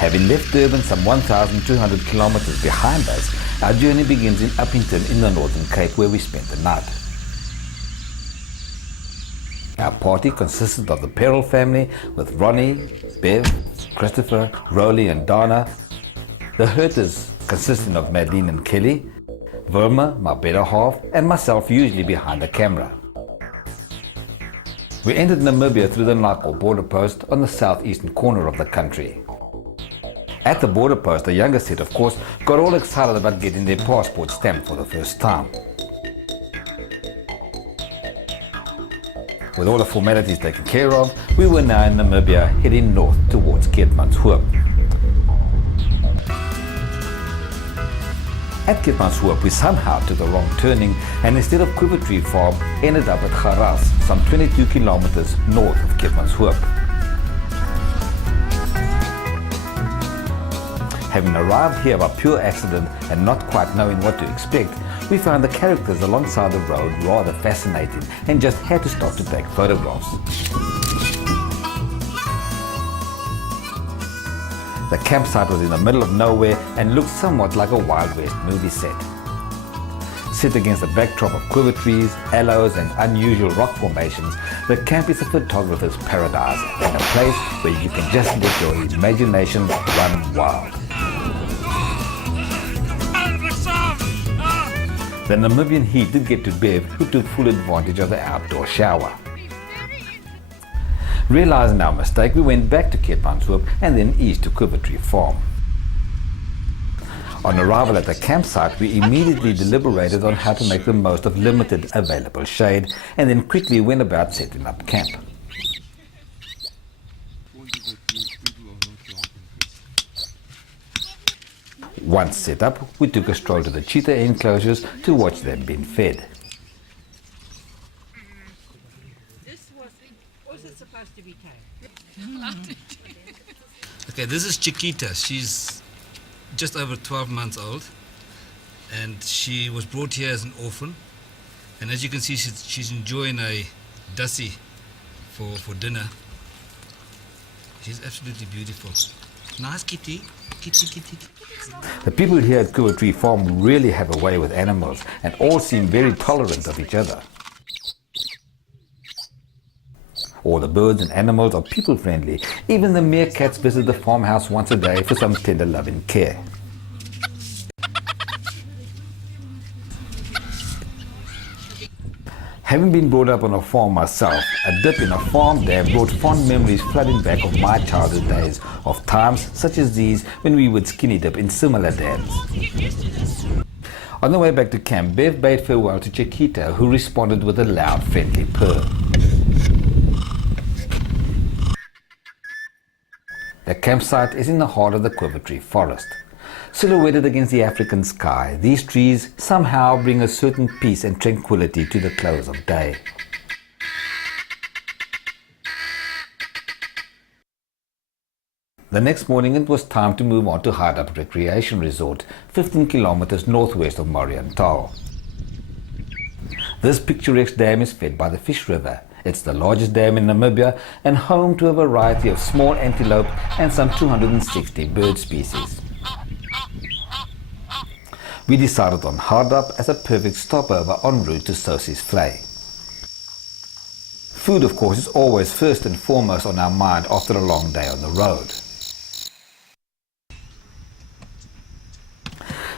Having left Durban some 1,200 kilometers behind us, our journey begins in Uppington in the Northern Cape, where we spent the night. Our party consisted of the Perrell family with Ronnie, Bev, Christopher, Rolly and Donna. The Hurters consisting of Madeline and Kelly, Wilma, my better half, and myself usually behind the camera. We entered Namibia through the Nako border post on the southeastern corner of the country. At the border post, the younger set, of course, got all excited about getting their passport stamped for the first time. With all the formalities taken care of, we were now in Namibia, heading north towards Keetmanshoop. At Keetmanshoop, we somehow took a wrong turning and instead of Quiver Tree Farm, ended up at Garas, some 22 kilometers north of Keetmanshoop. Having arrived here by pure accident and not quite knowing what to expect, we found the characters alongside the road rather fascinating and just had to stop to take photographs. The campsite was in the middle of nowhere and looked somewhat like a Wild West movie set. Set against the backdrop of quiver trees, aloes and unusual rock formations, the camp is a photographer's paradise and a place where you can just let your imagination run wild. The Namibian heat did get to Bev, who took full advantage of the outdoor shower. Realizing our mistake, we went back to Keetmanshoop and then east to Quiver Tree Farm. On arrival at the campsite, we immediately deliberated on how to make the most of limited available shade and then quickly went about setting up camp. Once set up, we took a stroll to the cheetah enclosures to watch them being fed. This was also supposed to be tamed. Okay, this is Chiquita. She's just over 12 months old and she was brought here as an orphan, and as you can see she's enjoying a dassie for dinner. She's absolutely beautiful. Nice kitty. Kitty. The people here at Quiver Tree Farm really have a way with animals and all seem very tolerant of each other. All the birds and animals are people friendly. Even the meerkats visit the farmhouse once a day for some tender loving care. Having been brought up on a farm myself, a dip in a farm dam brought fond memories flooding back of my childhood days of times such as these when we would skinny dip in similar dams. On the way back to camp, Bev bade farewell to Chiquita, who responded with a loud, friendly purr. The campsite is in the heart of the Quiver Tree forest. Silhouetted against the African sky, these trees somehow bring a certain peace and tranquility to the close of day. The next morning it was time to move on to Hardap Recreation Resort, 15 kilometers northwest of Marienthal. This picturesque dam is fed by the Fish River. It's the largest dam in Namibia and home to a variety of small antelope and some 260 bird species. We decided on Hardap as a perfect stopover en route to Sosie's Vlei. Food, of course, is always first and foremost on our mind after a long day on the road.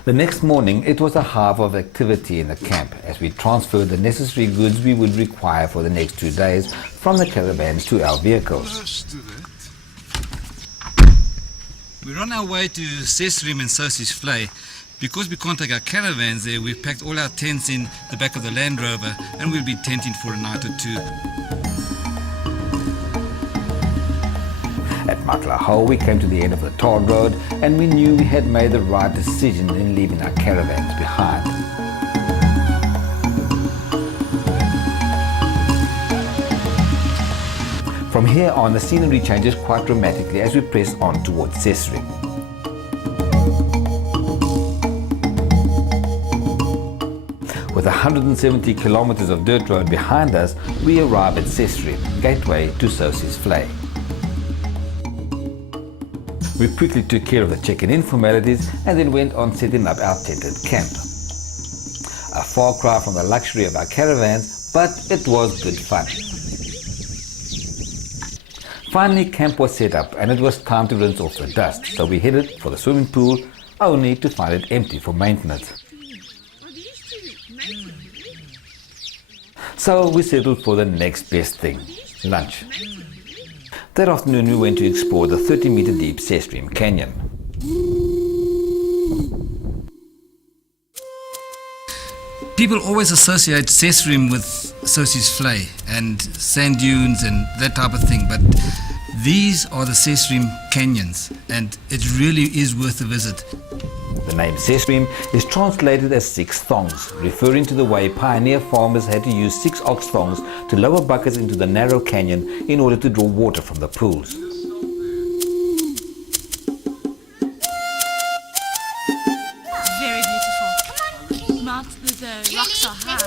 The next morning it was a hive of activity in the camp as we transferred the necessary goods we would require for the next 2 days from the caravans to our vehicles. We're on our way to Sesrim and Sosie's Vlei. Because we can't take our caravans there, we've packed all our tents in the back of the Land Rover and we'll be tenting for a night or two. At Maklaho, we came to the end of the tarred road and we knew we had made the right decision in leaving our caravans behind. From here on, the scenery changes quite dramatically as we press on towards Sesrim. With 170 kilometers of dirt road behind us, we arrive at Sesrim, gateway to Sosie's Vlei. We quickly took care of the check-in formalities and then went on setting up our tented camp. A far cry from the luxury of our caravans, but it was good fun. Finally, camp was set up and it was time to rinse off the dust, so we headed for the swimming pool, only to find it empty for maintenance. So we settled for the next best thing, lunch. That afternoon we went to explore the 30-meter deep Sesame Canyon. People always associate Sesame with Sosie's Flay and sand dunes and that type of thing, but these are the Sesame Canyons, and it really is worth a visit. The name Sesame is translated as 6 thongs, referring to the way pioneer farmers had to use 6 ox thongs to lower buckets into the narrow canyon in order to draw water from the pools. Very beautiful. The rocks are high.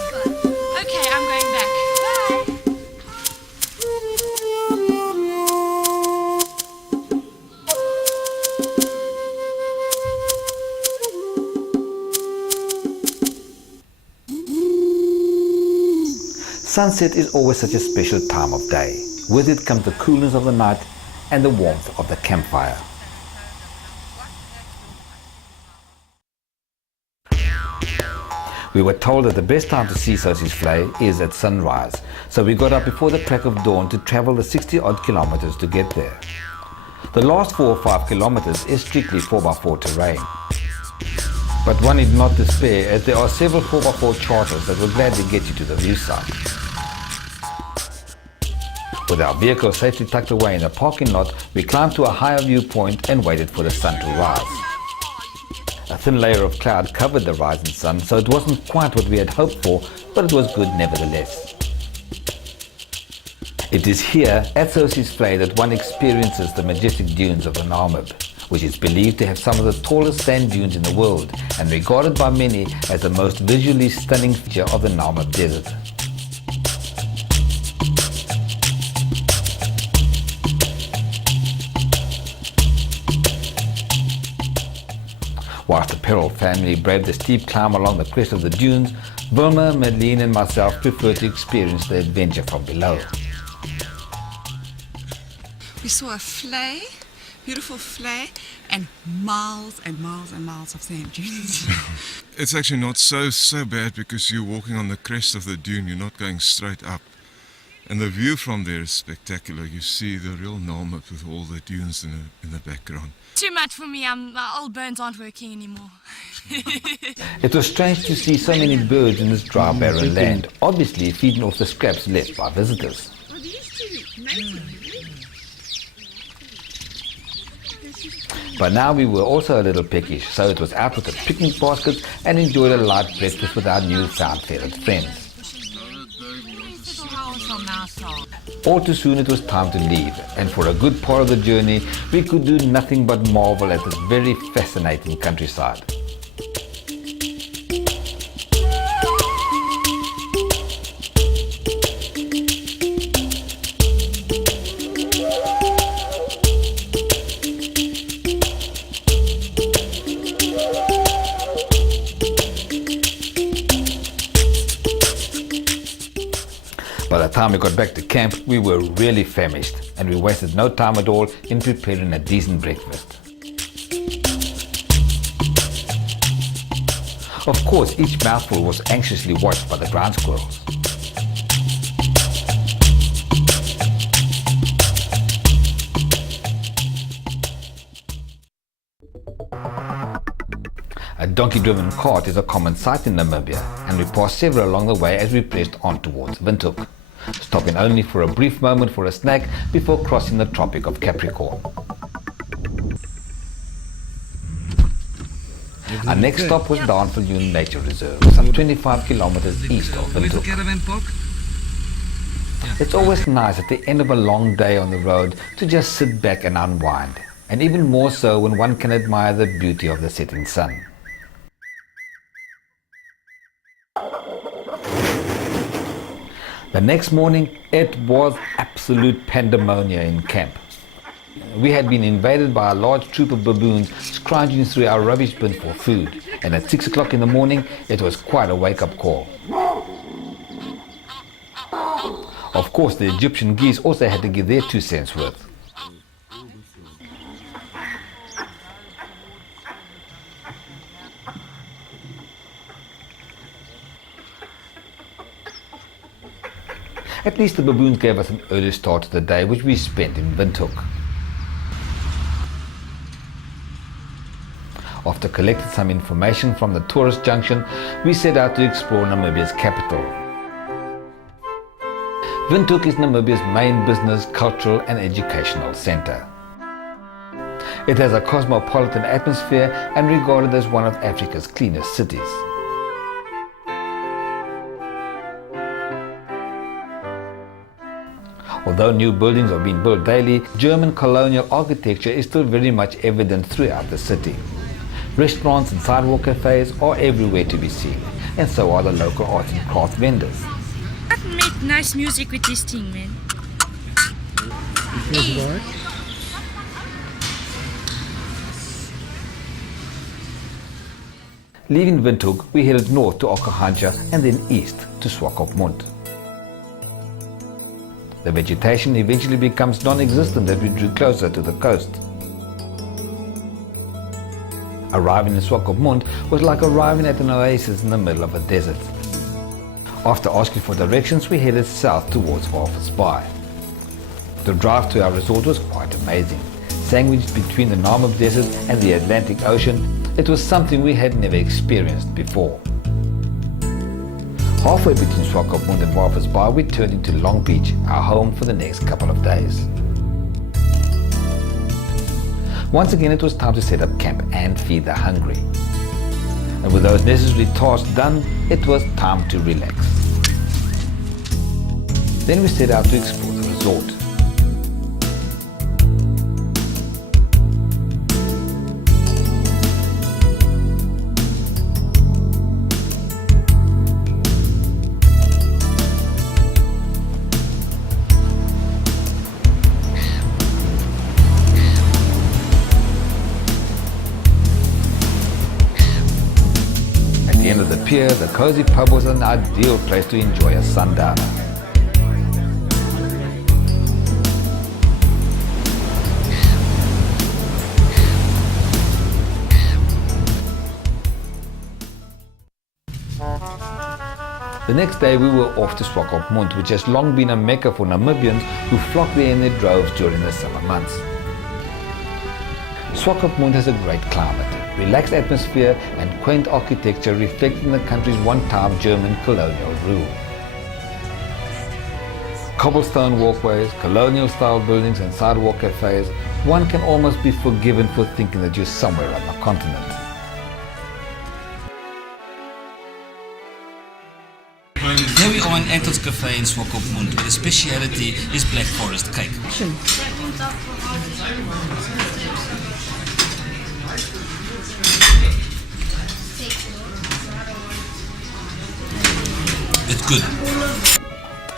Okay, I'm going back. Bye. Sunset is always such a special time of day. With it comes the coolness of the night and the warmth of the campfire. We were told that the best time to see Sosie's Flay is at sunrise, so we got up before the crack of dawn to travel the 60-odd kilometers to get there. The last 4 or 5 kilometers is strictly 4x4 terrain. But one need not despair, as there are several 4x4 charters that will gladly get you to the view site. With our vehicle safely tucked away in the parking lot, we climbed to a higher viewpoint and waited for the sun to rise. A thin layer of cloud covered the rising sun, so it wasn't quite what we had hoped for, but it was good nevertheless. It is here at Sosie's Flay that one experiences the majestic dunes of the Namib, which is believed to have some of the tallest sand dunes in the world and regarded by many as the most visually stunning feature of the Namib Desert. Whilst the Perel family braved the steep climb along the crest of the dunes, Wilma, Madeleine and myself preferred to experience the adventure from below. We saw a flay, beautiful flay, and miles and miles and miles of sand dunes. It's actually not so bad because you're walking on the crest of the dune, you're not going straight up. And the view from there is spectacular. You see the real Namib with all the dunes in the background. Too much for me. My old bones aren't working anymore. It was strange to see so many birds in this dry, barren land, obviously feeding off the scraps left by visitors. But now we were also a little peckish, so it was out with the picnic baskets and enjoyed a light breakfast with our newfound feathered friends. All too soon it was time to leave, and for a good part of the journey we could do nothing but marvel at this very fascinating countryside. By the time we got back to camp, we were really famished, and we wasted no time at all in preparing a decent breakfast. Of course, each mouthful was anxiously watched by the ground squirrels. A donkey-driven cart is a common sight in Namibia, and we passed several along the way as we pressed on towards Windhoek, stopping only for a brief moment for a snack before crossing the Tropic of Capricorn. Our next stop was Downville Nature Reserve, some 25 kilometers east of Windhoek. Caravan park? It's always nice at the end of a long day on the road to just sit back and unwind, and even more so when one can admire the beauty of the setting sun. The next morning, it was absolute pandemonium in camp. we had been invaded by a large troop of baboons scrounging through our rubbish bin for food, and at 6 o'clock in the morning it was quite a wake-up call. Of course, the Egyptian geese also had to give their 2 cents worth. At least the baboons gave us an early start to the day, which we spent in Windhoek. After collecting some information from the tourist junction, we set out to explore Namibia's capital. Windhoek is Namibia's main business, cultural and educational centre. It has a cosmopolitan atmosphere and regarded as one of Africa's cleanest cities. Although new buildings are being built daily, German colonial architecture is still very much evident throughout the city. Restaurants and sidewalk cafes are everywhere to be seen, and so are the local arts and craft vendors. I make nice music with this thing, man. Leaving Windhoek, we headed north to Okahandja and then east to Swakopmund. The vegetation eventually becomes non-existent as we drew closer to the coast. Arriving in Swakopmund was like arriving at an oasis in the middle of a desert. After asking for directions, we headed south towards Walvis Bay. The drive to our resort was quite amazing. Sandwiched between the Namib Desert and the Atlantic Ocean, it was something we had never experienced before. Halfway between Swakopmund and Walvis Bay, we turned into Long Beach, our home for the next couple of days. Once again, it was time to set up camp and feed the hungry. And with those necessary tasks done, it was time to relax. Then we set out to explore the resort. At the end of the pier, the cozy pub was an ideal place to enjoy a sundowner. The next day we were off to Swakopmund, which has long been a mecca for Namibians who flock there in their droves during the summer months. Swakopmund has a great climate, relaxed atmosphere and quaint architecture reflecting the country's one-time German colonial rule. Cobblestone walkways, colonial-style buildings and sidewalk cafes, one can almost be forgiven for thinking that you're somewhere on the continent. Here we are in Antel's Cafe in Swakopmund, where the speciality is Black Forest cake. It's good.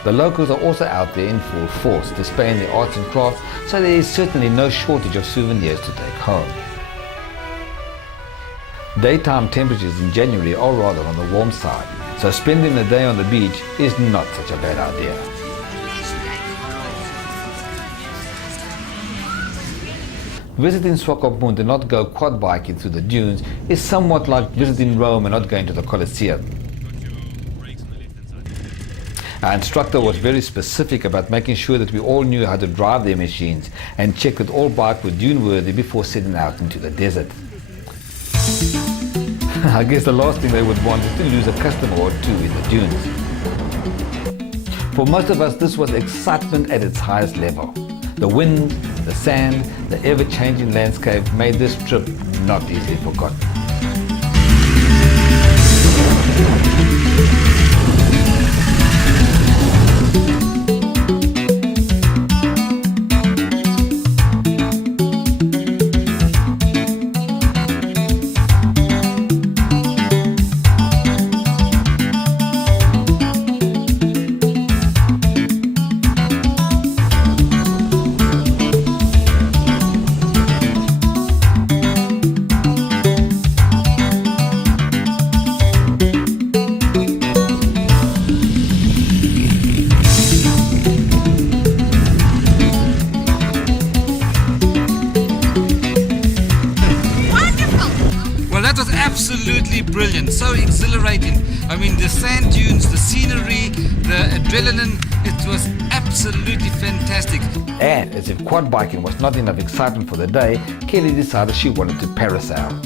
The locals are also out there in full force, displaying their arts and crafts, so there is certainly no shortage of souvenirs to take home. Daytime temperatures in January are rather on the warm side, so spending the day on the beach is not such a bad idea. Visiting Swakopmund and not go quad biking through the dunes is somewhat like visiting Rome and not going to the Colosseum. Our instructor was very specific about making sure that we all knew how to drive their machines and checked that all bikes were dune-worthy before setting out into the desert. I guess the last thing they would want is to lose a customer or two in the dunes. For most of us, this was excitement at its highest level. The wind, the sand, the ever-changing landscape made this trip not easily forgotten. brilliant, so exhilarating. I mean, the sand dunes, the scenery, the adrenaline, it was absolutely fantastic. And as if quad biking was not enough excitement for the day, Kelly decided she wanted to parasail.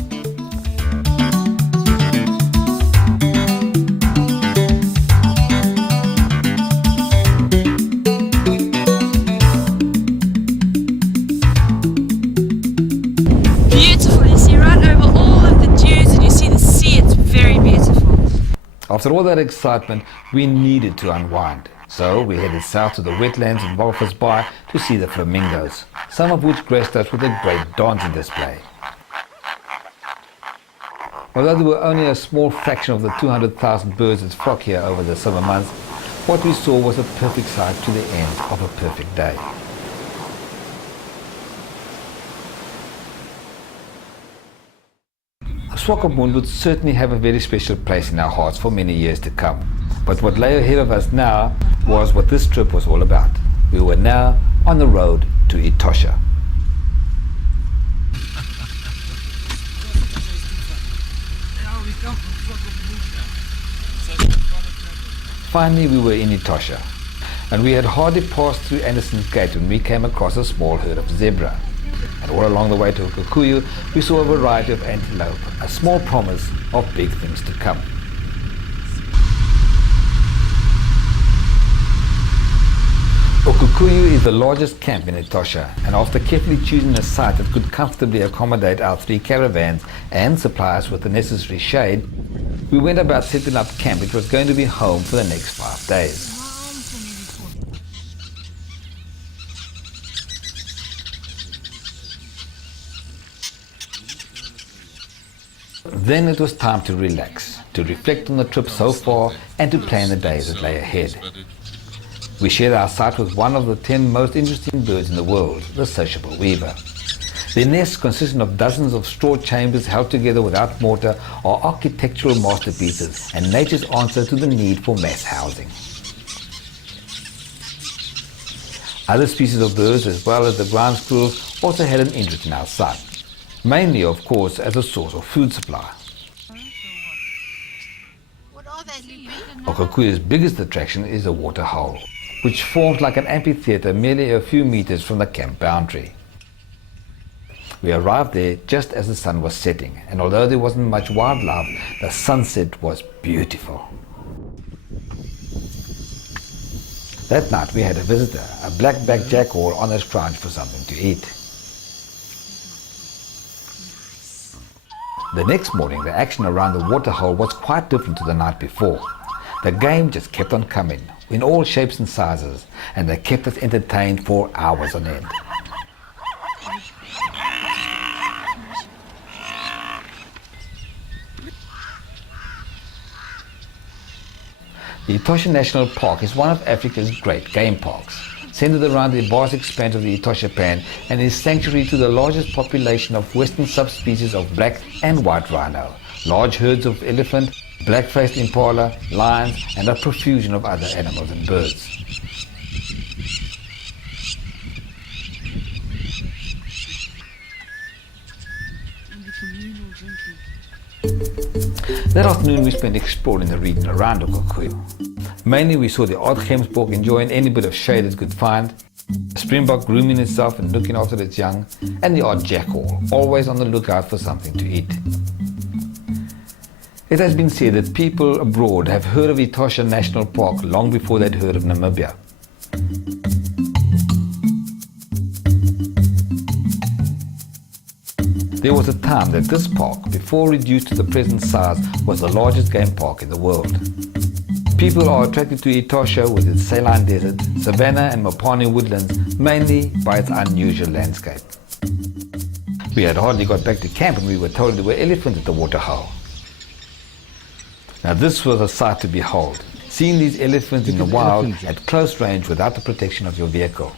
Beautiful. You see right over all of the dunes and you see the sea. It's very beautiful. After all that excitement, we needed to unwind. So we headed south to the wetlands in Walvis Bay to see the flamingos, some of which graced us with a great dancing display. Although there were only a small fraction of the 200,000 birds that flock here over the summer months, what we saw was a perfect sight to the end of a perfect day. Swakopmund would certainly have a very special place in our hearts for many years to come. But what lay ahead of us now was what this trip was all about. We were now on the road to Etosha. Finally, we were in Etosha, and we had hardly passed through Anderson's Gate when we came across a small herd of zebra. And all along the way to Okukuyu, we saw a variety of antelope, a small promise of big things to come. Okukuyu is the largest camp in Etosha, and after carefully choosing a site that could comfortably accommodate our 3 caravans and supply us with the necessary shade, we went about setting up camp, which was going to be home for the next 5 days. Then it was time to relax, to reflect on the trip so far and to plan the days that lay ahead. We shared our site with one of the 10 most interesting birds in the world, the sociable weaver. Their nests, consisting of dozens of straw chambers held together without mortar, are architectural masterpieces and nature's answer to the need for mass housing. Other species of birds, as well as the ground squirrels, also had an interest in our site. Mainly, of course, as a source of food supply. Okakuyu's biggest attraction is the water hole, which forms like an amphitheater merely a few meters from the camp boundary. We arrived there just as the sun was setting, and although there wasn't much wildlife, the sunset was beautiful. That night we had a visitor, a black-backed jackal on his crunch for something to eat. The next morning, the action around the waterhole was quite different to the night before. The game just kept on coming, in all shapes and sizes, and they kept us entertained for hours on end. The Etosha National Park is one of Africa's great game parks, centered around the vast expanse of the Etosha Pan, and is sanctuary to the largest population of western subspecies of black and white rhino, large herds of elephant, black-faced impala, lions, and a profusion of other animals and birds. That afternoon we spent exploring the region around Okukuyu. Mainly we saw the odd gemsbok enjoying any bit of shade it could find, a springbok grooming itself and looking after its young, and the odd jackal, always on the lookout for something to eat. It has been said that people abroad have heard of Etosha National Park long before they'd heard of Namibia. There was a time that this park, before reduced to the present size, was the largest game park in the world. People are attracted to Etosha with its saline desert, savanna and mopane woodlands, mainly by its unusual landscape. We had hardly got back to camp when we were told there were elephants at the waterhole. Now this was a sight to behold, seeing these elephants in the wild at close range without the protection of your vehicle.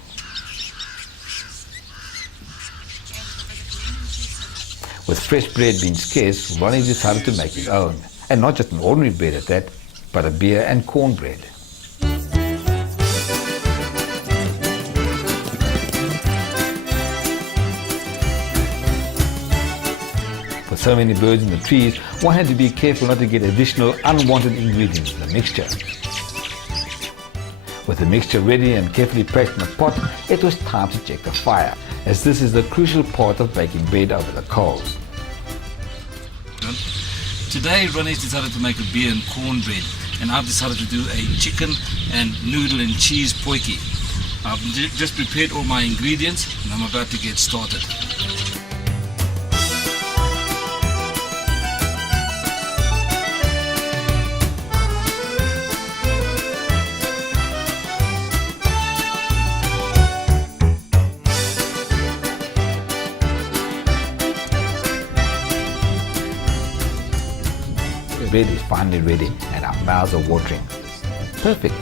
With fresh bread being scarce, Ronnie decided to make his own, and not just an ordinary bread at that, but a beer and cornbread. With so many birds in the trees, one had to be careful not to get additional unwanted ingredients in the mixture. With the mixture ready and carefully placed in a pot, it was time to check the fire, as this is the crucial part of baking bread over the coals. Today Ronnie's decided to make a beer and cornbread, and I've decided to do a chicken and noodle and cheese potjie. I've just prepared all my ingredients and I'm about to get started. The bread is finally ready and our mouths are watering. Perfect.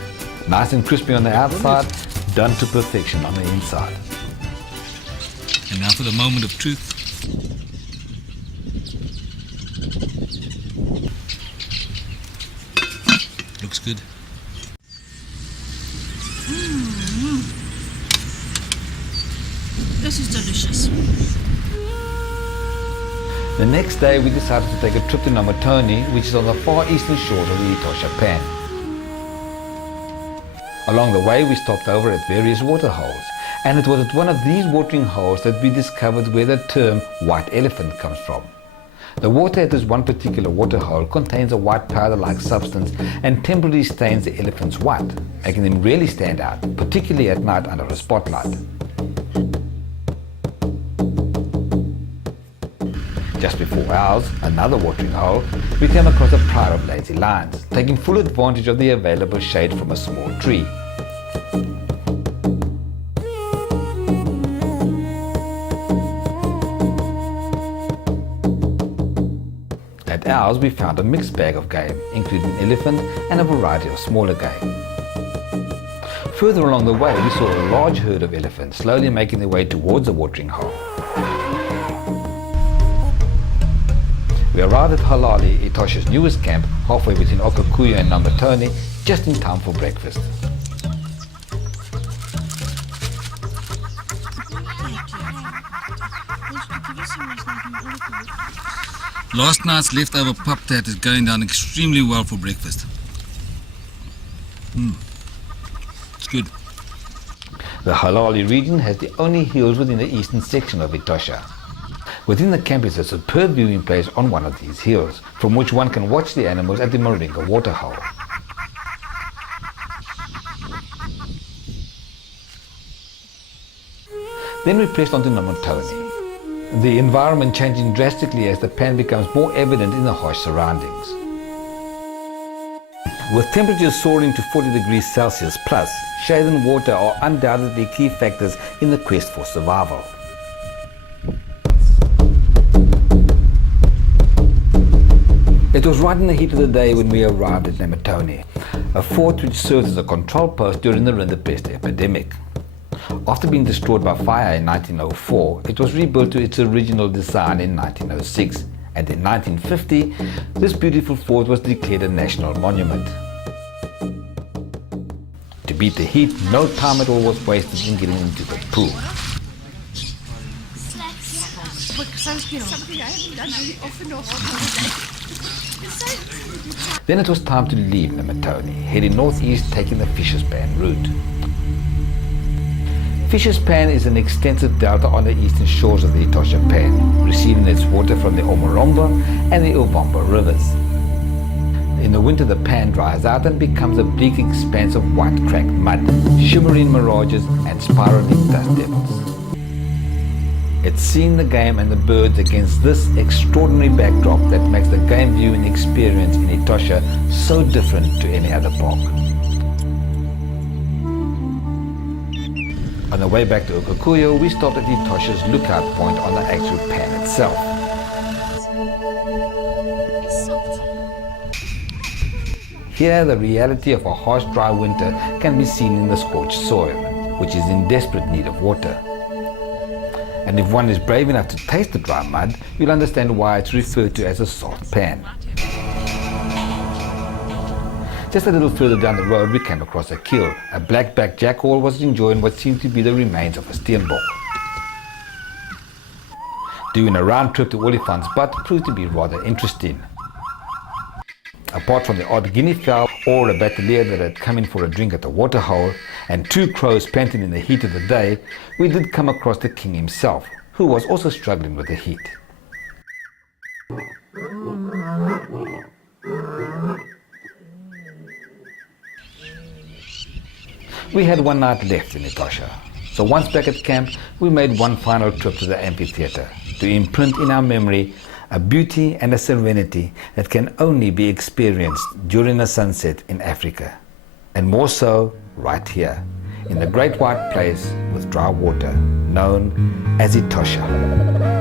Nice and crispy on the outside, done to perfection on the inside. And now for the moment of truth. Looks good. This is delicious. The next day we decided to take a trip to Namatoni, which is on the far eastern shores of the Etosha Pan. Along the way we stopped over at various water holes, and it was at one of these watering holes that we discovered where the term white elephant comes from. The water at this one particular water hole contains a white powder-like substance and temporarily stains the elephants white, making them really stand out, particularly at night under a spotlight. Just before ours, another watering hole, we came across a pride of lazy lions, taking full advantage of the available shade from a small tree. At ours, we found a mixed bag of game, including elephant and a variety of smaller game. Further along the way, we saw a large herd of elephants slowly making their way towards the watering hole. We arrived at Halali, Etosha's newest camp, halfway between Okakuya and Namatoni, just in time for breakfast. Last night's leftover pap tat is going down extremely well for breakfast. It's good. The Halali region has the only hills within the eastern section of Etosha. Within the camp is a superb viewing place on one of these hills, from which one can watch the animals at the Moringa waterhole. Then we pressed on to Namatoni, the environment changing drastically as the pan becomes more evident in the harsh surroundings. With temperatures soaring to 40 degrees Celsius plus, shade and water are undoubtedly key factors in the quest for survival. It was right in the heat of the day when we arrived at Namatoni, a fort which served as a control post during the rinderpest epidemic. After being destroyed by fire in 1904, it was rebuilt to its original design in 1906, and in 1950, this beautiful fort was declared a national monument. To beat the heat, no time at all was wasted in getting into the pool. Then it was time to leave Namatoni, heading northeast, taking the Fisher's Pan route. Fisher's Pan is an extensive delta on the eastern shores of the Etosha Pan, receiving its water from the Omoromba and the Ovomba rivers. In the winter the pan dries out and becomes a bleak expanse of white cracked mud, shimmering mirages and spiraling dust devils. It's seeing the game and the birds against this extraordinary backdrop that makes the game viewing experience in Etosha so different to any other park. On the way back to Okakuya, we stopped at Etosha's lookout point on the actual pan itself. Here, the reality of a harsh, dry winter can be seen in the scorched soil, which is in desperate need of water. And if one is brave enough to taste the dry mud, you'll understand why it's referred to as a salt pan. Just a little further down the road, we came across a kill. A black-backed jackal was enjoying what seemed to be the remains of a steenbok. doing a round trip to elephants, but proved to be rather interesting. Apart from the odd guinea fowl or a batelier that had come in for a drink at the waterhole and 2 crows panting in the heat of the day, we did come across the king himself, who was also struggling with the heat. We had one night left in Etosha, so once back at camp, we made one final trip to the amphitheatre to imprint in our memory a beauty and a serenity that can only be experienced during a sunset in Africa, and more so right here, in the great white place with dry water, known as Etosha.